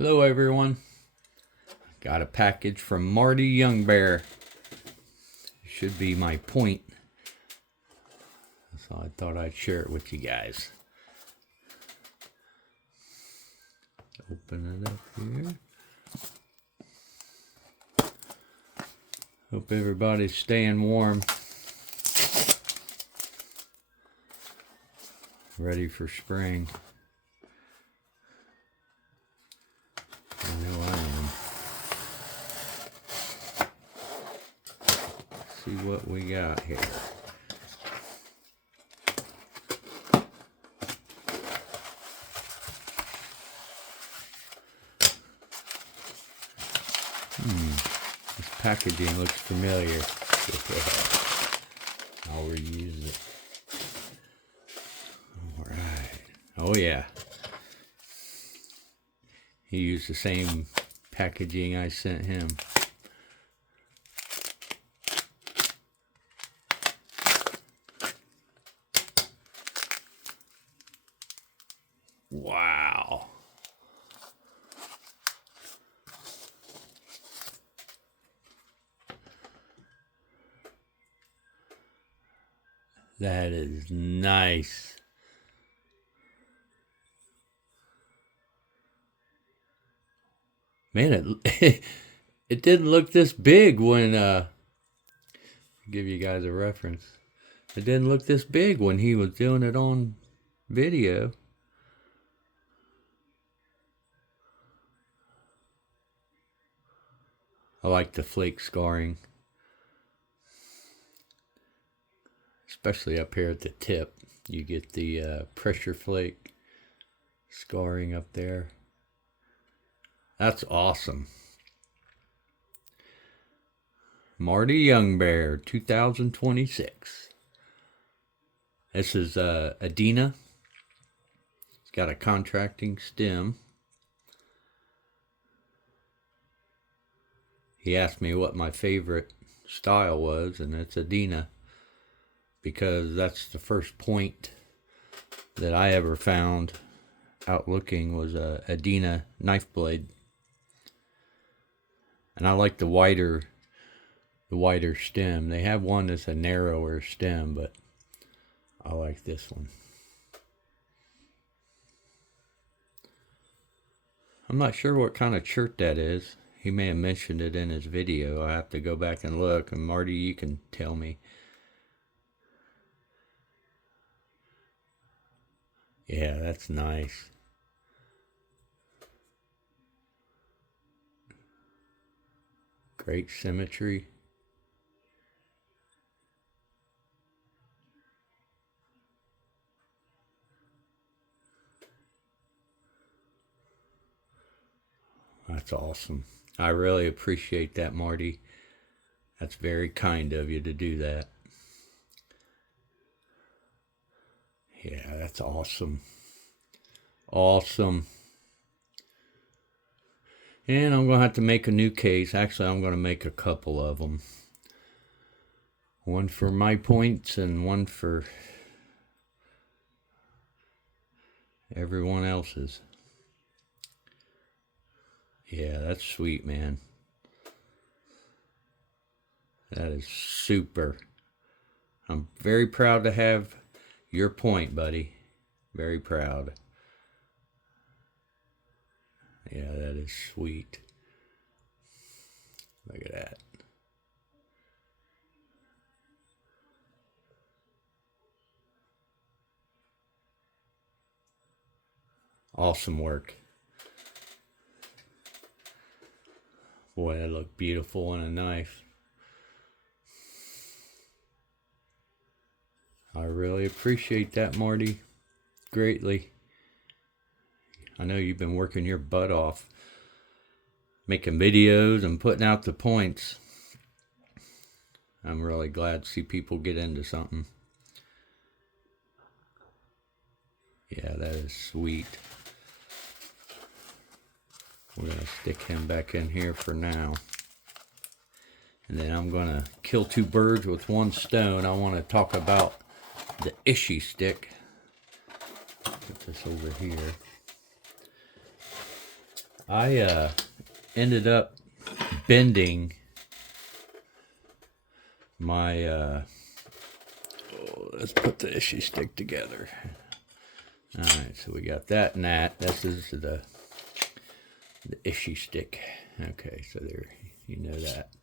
Hello everyone. Got a package from Marty Young Bear. Should be my point. So I thought I'd share it with you guys. Open it up here. Hope everybody's staying warm. Ready for spring. I know I am. See what we got here. This packaging looks familiar. I'll reuse it. Alright. Oh yeah. He used the same packaging I sent him. Wow. That is nice. Man, it didn't look this big when give you guys a reference. It didn't look this big when he was doing it on video. I like the flake scarring, especially up here at the tip. You get the pressure flake scarring up there. That's awesome. Marty Young Bear, 2026. This is Adena. It's got a contracting stem. He asked me what my favorite style was, and it's Adena, because that's the first point that I ever found out looking was a Adena knife blade. And I like the wider stem. They have one that's a narrower stem, but I like this one. I'm not sure what kind of shirt that is. He may have mentioned it in his video. I have to go back and look, and Marty, you can tell me. Yeah, that's nice. Great symmetry. That's awesome. I really appreciate that, Marty. That's very kind of you to do that. Yeah, that's awesome. Awesome. And I'm going to have to make a new case. Actually, I'm going to make a couple of them. One for my points and one for everyone else's. Yeah, that's sweet, man. That is super. I'm very proud to have your point, buddy. Very proud. Yeah, that is sweet. Look at that. Awesome work. Boy, that looked beautiful on a knife. I really appreciate that, Marty. Greatly. I know you've been working your butt off, making videos and putting out the points. I'm really glad to see people get into something. Yeah, that is sweet. We're going to stick him back in here for now. And then I'm going to kill two birds with one stone. I want to talk about the Ishi stick. Put this over here. I ended up bending my let's put the issue stick together. All right, so we got that and that. This is the issue stick. Okay, so there, you know that.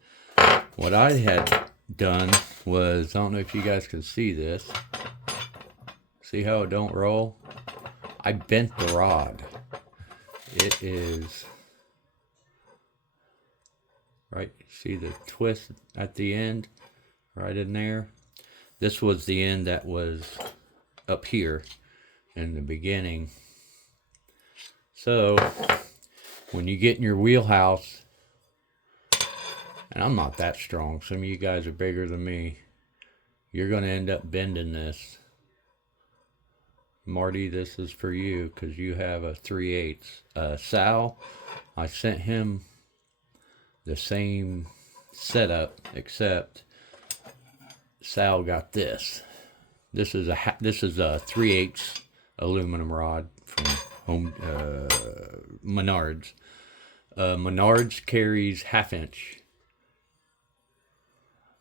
What I had done was, I don't know if you guys can see this. See how it don't roll? I bent the rod. It is, right, see the twist at the end? Right in there. This was the end that was up here in the beginning. So when you get in your wheelhouse, and I'm not that strong, some of you guys are bigger than me, you're going to end up bending this. Marty, this is for you because you have a 3/8. Sal, I sent him the same setup, except Sal got this. This is a 3/8 aluminum rod from Menards. Menards carries 1/2 inch.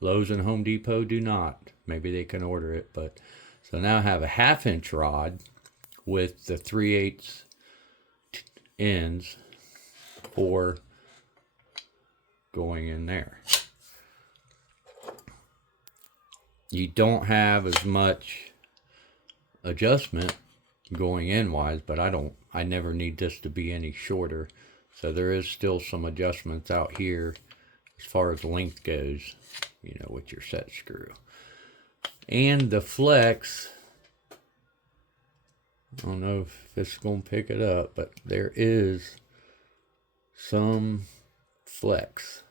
Lowe's and Home Depot do not. Maybe they can order it, but so now I have a 1/2 inch rod with the 3/8 ends for going in there. You don't have as much adjustment going in wise, but I never need this to be any shorter. So there is still some adjustments out here as far as length goes, you know, with your set screw. And the flex, I don't know if this is going to pick it up, but there is some flex.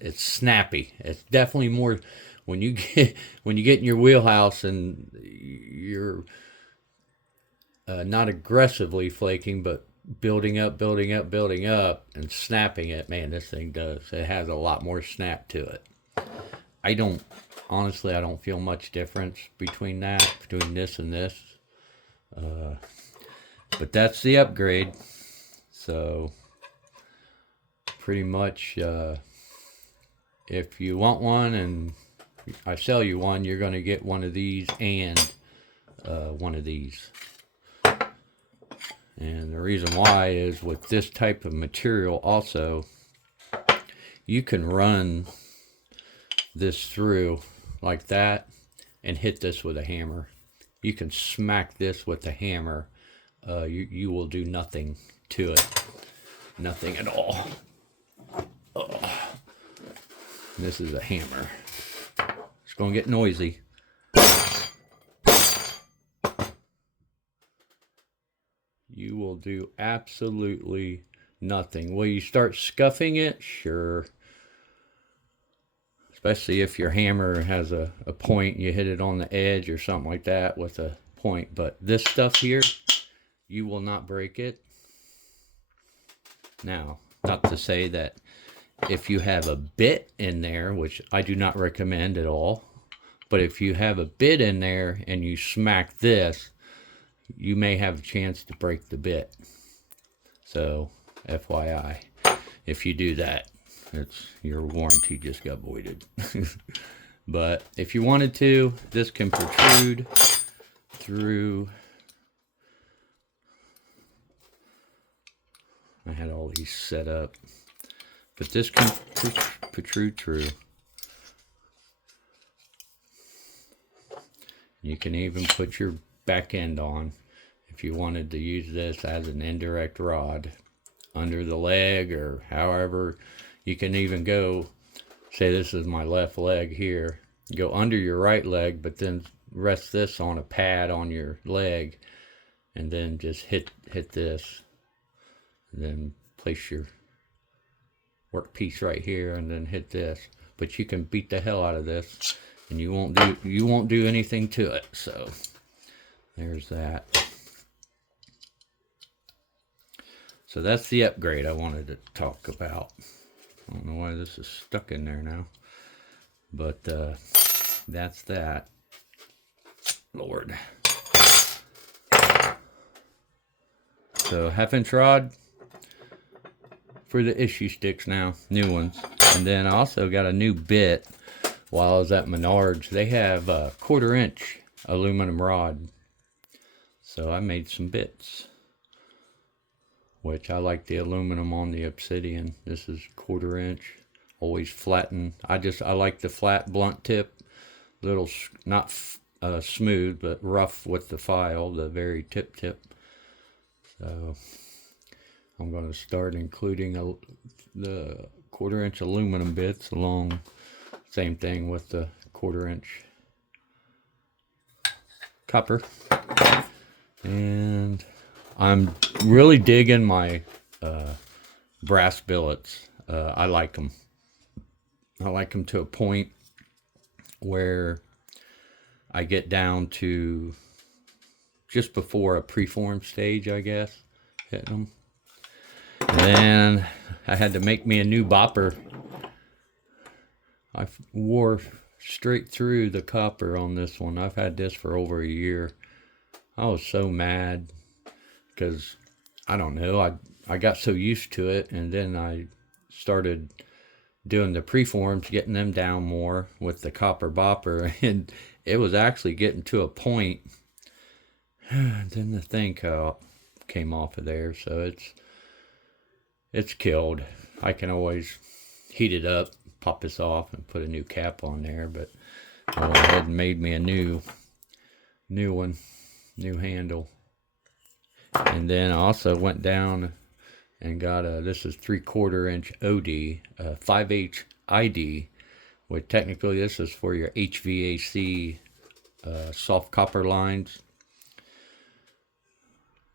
It's snappy. It's definitely more when you get in your wheelhouse and you're not aggressively flaking, but building up, and snapping it. Man, this thing does. It has a lot more snap to it. Honestly, I don't feel much difference between this and this. But that's the upgrade. So pretty much, if you want one and I sell you one, you're going to get one of these and one of these. And the reason why is with this type of material also, you can run this through like that and hit this with a hammer. You can smack this with a hammer. You will do nothing to it. Nothing at all. Oh. This is a hammer. It's going to get noisy. You will do absolutely nothing. Will you start scuffing it? Sure. Especially if your hammer has a point, you hit it on the edge or something like that with a point. But this stuff here, you will not break it. Now, not to say that if you have a bit in there, which I do not recommend at all, but if you have a bit in there and you smack this, you may have a chance to break the bit. So, FYI, if you do that, your warranty just got voided. But if you wanted to, this can protrude through. I had all these set up, but this can protrude through. You can even put your back end on if you wanted to use this as an indirect rod under the leg, or however. You can even go, say this is my left leg here, go under your right leg, but then rest this on a pad on your leg, and then just hit this, and then place your workpiece right here, and then hit this. But you can beat the hell out of this, and you won't do anything to it. So there's that. So that's the upgrade I wanted to talk about. I don't know why this is stuck in there now, but that's that. Lord. So 1/2 inch rod, for the issue sticks now, new ones. And then I also got a new bit while I was at Menards. They have a 1/4-inch aluminum rod. So I made some bits, which I like the aluminum on the obsidian. This is 1/4-inch, always flattened. I like the flat blunt tip, little, not smooth, but rough with the file, the very tip. So I'm going to start including the 1/4-inch aluminum bits along, same thing with the 1/4-inch copper. And I'm really digging my brass billets. I like them. I like them to a point where I get down to just before a preform stage, I guess, hitting them. And then I had to make me a new bopper. I wore straight through the copper on this one. I've had this for over a year. I was so mad because, I don't know, I got so used to it, and then I started doing the preforms, getting them down more with the copper bopper, and it was actually getting to a point, then the thing came off of there, so it's killed. I can always heat it up, pop this off, and put a new cap on there, but I went ahead and made me a new one, new handle. And then I also went down and got this is 3/4-inch OD, 5/8 ID, which technically this is for your HVAC soft copper lines.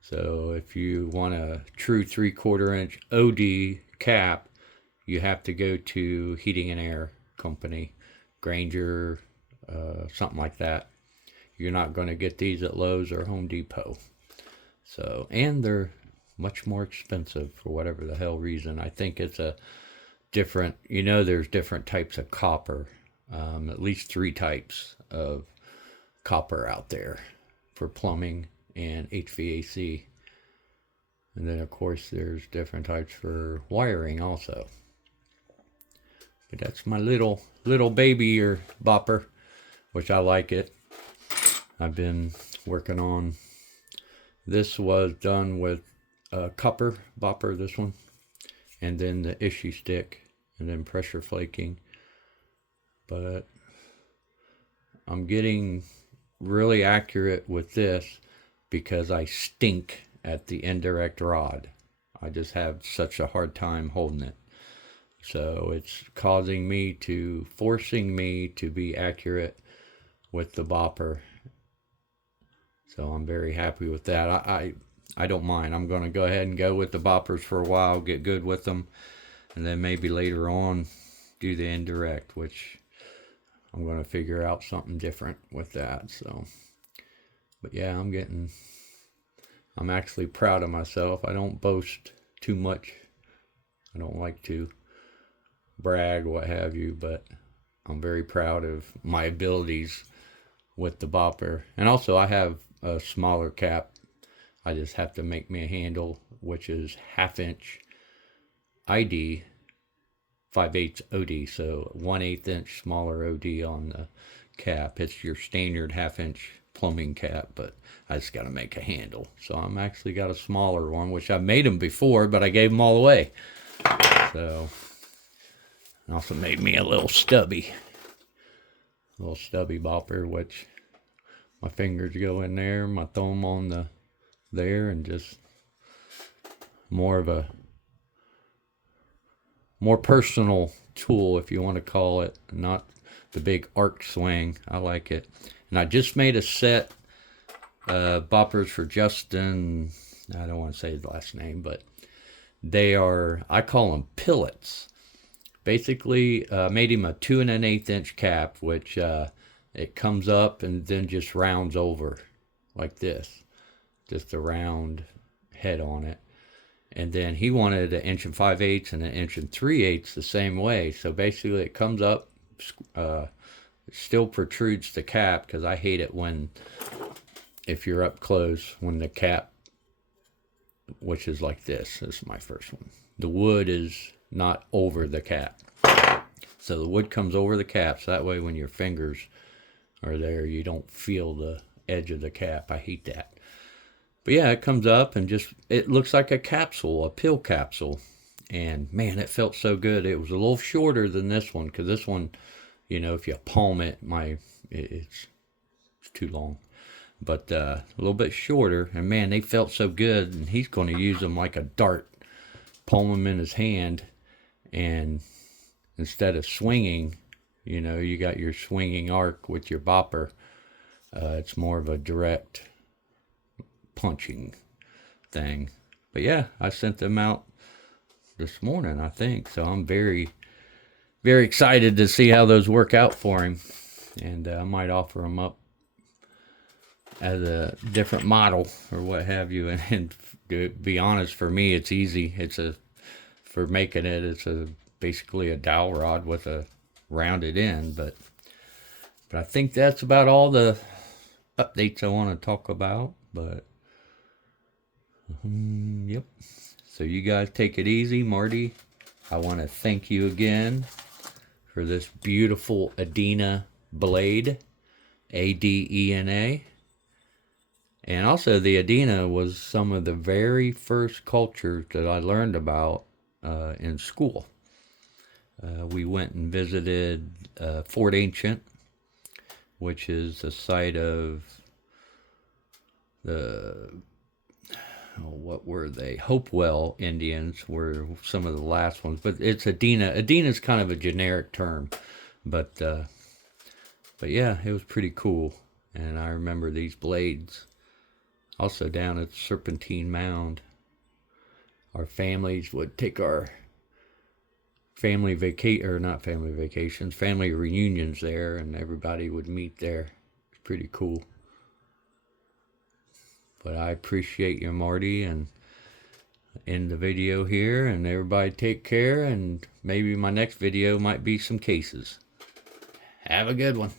So if you want a true 3/4-inch OD cap, you have to go to Heating and Air Company, Granger, something like that. You're not going to get these at Lowe's or Home Depot. So, and they're much more expensive for whatever the hell reason. I think it's a different, there's different types of copper, at least 3 types of copper out there for plumbing and HVAC. And then of course there's different types for wiring also. But that's my little baby ear bopper, which I like it. I've been working on, this was done with copper bopper, this one, and then the issue stick, and then pressure flaking. But I'm getting really accurate with this because I stink at the indirect rod. I just have such a hard time holding it. So it's forcing me to be accurate with the bopper. So I'm very happy with that. I don't mind. I'm going to go ahead and go with the boppers for a while, get good with them, and then maybe later on do the indirect, which I'm going to figure out something different with that. So, but yeah, I'm actually proud of myself. I don't boast too much. I don't like to brag, what have you, but I'm very proud of my abilities with the bopper. And also I have a smaller cap. I just have to make me a handle, which is 1/2-inch ID, 5/8 OD, so 1/8 inch smaller OD on the cap. It's your standard 1/2-inch plumbing cap, but I just got to make a handle. So I'm actually got a smaller one, which I've made them before, but I gave them all away. So I also made me a little stubby bopper, which my fingers go in there, my thumb on there, and just more of a more personal tool, if you want to call it, not the big arc swing. I like it. And I just made a set boppers for Justin. I don't want to say his last name, but they are, I call them pillets. Basically, made him a 2 1/8 inch cap, which it comes up and then just rounds over like this, just a round head on it. And then he wanted 1 5/8 and 1 3/8 the same way. So basically, it comes up, still protrudes the cap, because I hate it when, if you're up close, when the cap which is like this. This is my first one. The wood is not over the cap. So the wood comes over the cap, so that way when your fingers are there, you don't feel the edge of the cap. I hate that. But yeah, it comes up and just, it looks like a capsule, a pill capsule. And man, it felt so good. It was a little shorter than this one, because this one, you know, if you palm it, it's too long. But a little bit shorter, and man, they felt so good. And he's going to use them like a dart, palm them in his hand, and instead of swinging, you know, you got your swinging arc with your bopper. It's more of a direct punching thing. But yeah, I sent them out this morning, I think. So I'm very, very excited to see how those work out for him. And I might offer them up as a different model or what have you. And to be honest, for me, it's easy. For making it, it's basically a dowel rod with a rounded end. But I think that's about all the updates I want to talk about. But yep. So you guys take it easy. Marty, I want to thank you again for this beautiful Adena blade, Adena. And also the Adena was some of the very first cultures that I learned about in school. We went and visited Fort Ancient, which is the site of what were they? Hopewell Indians were some of the last ones, but it's Adena. Adena is kind of a generic term, but yeah, it was pretty cool. And I remember these blades. Also down at Serpentine Mound, our families would take our family reunions there, and everybody would meet there. It's pretty cool. But I appreciate you, Marty, and end the video here, and everybody take care, and maybe my next video might be some cases. Have a good one.